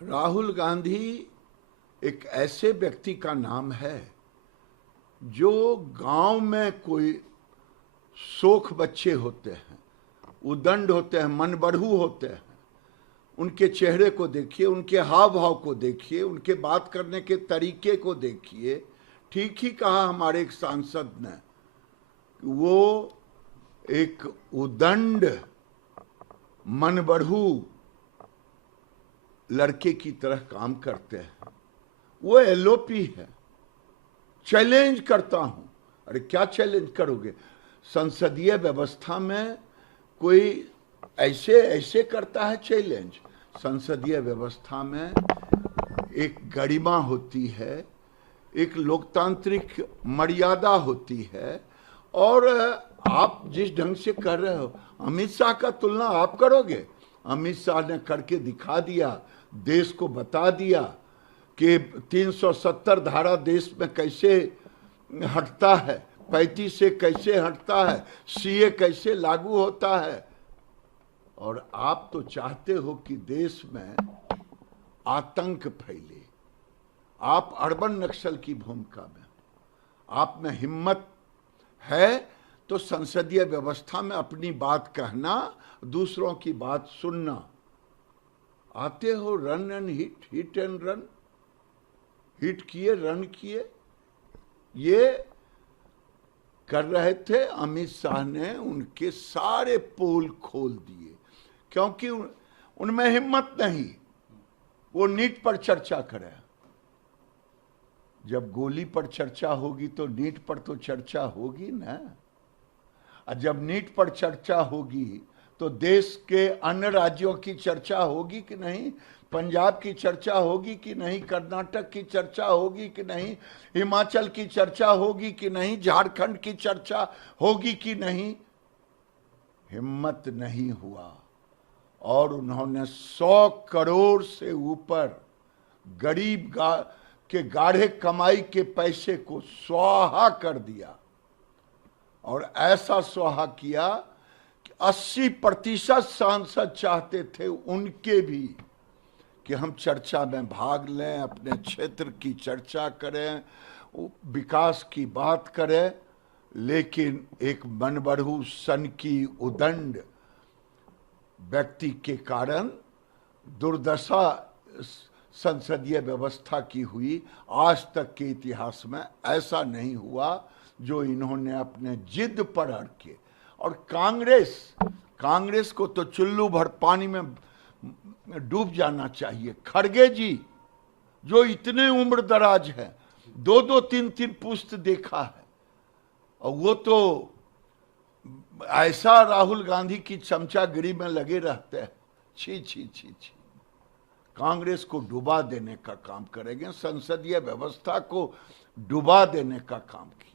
राहुल गांधी एक ऐसे व्यक्ति का नाम है जो गांव में कोई शोख बच्चे होते हैं, उदंड होते हैं, मनबढ़ू होते हैं, उनके चेहरे को देखिए, उनके हाव भाव को देखिए, उनके बात करने के तरीके को देखिए। ठीक ही कहा हमारे एक सांसद ने, वो एक उदंड मनबढ़ू लड़के की तरह काम करते हैं। वो एलओपी है। चैलेंज करता हूं। अरे क्या चैलेंज करोगे? संसदीय व्यवस्था में कोई ऐसे ऐसे करता है चैलेंज? संसदीय व्यवस्था में एक गरिमा होती है, एक लोकतांत्रिक मर्यादा होती है। और आप जिस ढंग से कर रहे हो, अमित शाह का तुलना आप करोगे? अमित शाह ने करके दिखा दिया, देश को बता दिया कि 370 धारा देश में कैसे हटता है, 35 से कैसे हटता है, सीए कैसे लागू होता है। और आप तो चाहते हो कि देश में आतंक फैले। आप अर्बन नक्सल की भूमिका में, आप में हिम्मत है तो संसदीय व्यवस्था में अपनी बात कहना, दूसरों की बात सुनना। आते हो run and hit, hit and run, hit किए, रन किए। ये कर रहे थे। अमित शाह ने उनके सारे पोल खोल दिए क्योंकि उनमें हिम्मत नहीं। वो नीट पर चर्चा करे। जब गोली पर चर्चा होगी तो नीट पर तो चर्चा होगी ना। और जब नीट पर चर्चा होगी तो देश के अन्य राज्यों की चर्चा होगी कि नहीं? पंजाब की चर्चा होगी कि नहीं? कर्नाटक की चर्चा होगी कि नहीं? हिमाचल की चर्चा होगी कि नहीं? झारखंड की चर्चा होगी कि नहीं? हिम्मत नहीं हुआ। और उन्होंने 100 करोड़ से ऊपर गरीब के गाढ़े कमाई के पैसे को स्वाहा कर दिया। और ऐसा स्वाहा किया कि 80% सांसद चाहते थे उनके भी कि हम चर्चा में भाग लें, अपने क्षेत्र की चर्चा करें, विकास की बात करें। लेकिन एक मनबढ़ू सन की उदंड व्यक्ति के कारण दुर्दशा संसदीय व्यवस्था की हुई। आज तक के इतिहास में ऐसा नहीं हुआ जो इन्होंने अपने जिद पर अड़ के। और कांग्रेस को तो चुल्लू भर पानी में डूब जाना चाहिए। खड़गे जी जो इतने उम्र दराज है, 2-2, 3-3 पुश्त देखा है, और वो तो ऐसा राहुल गांधी की चमचागिरी में लगे रहते हैं। छी छी छी छी। कांग्रेस को डुबा देने का काम करेंगे, संसदीय व्यवस्था को डुबा देने का काम किया।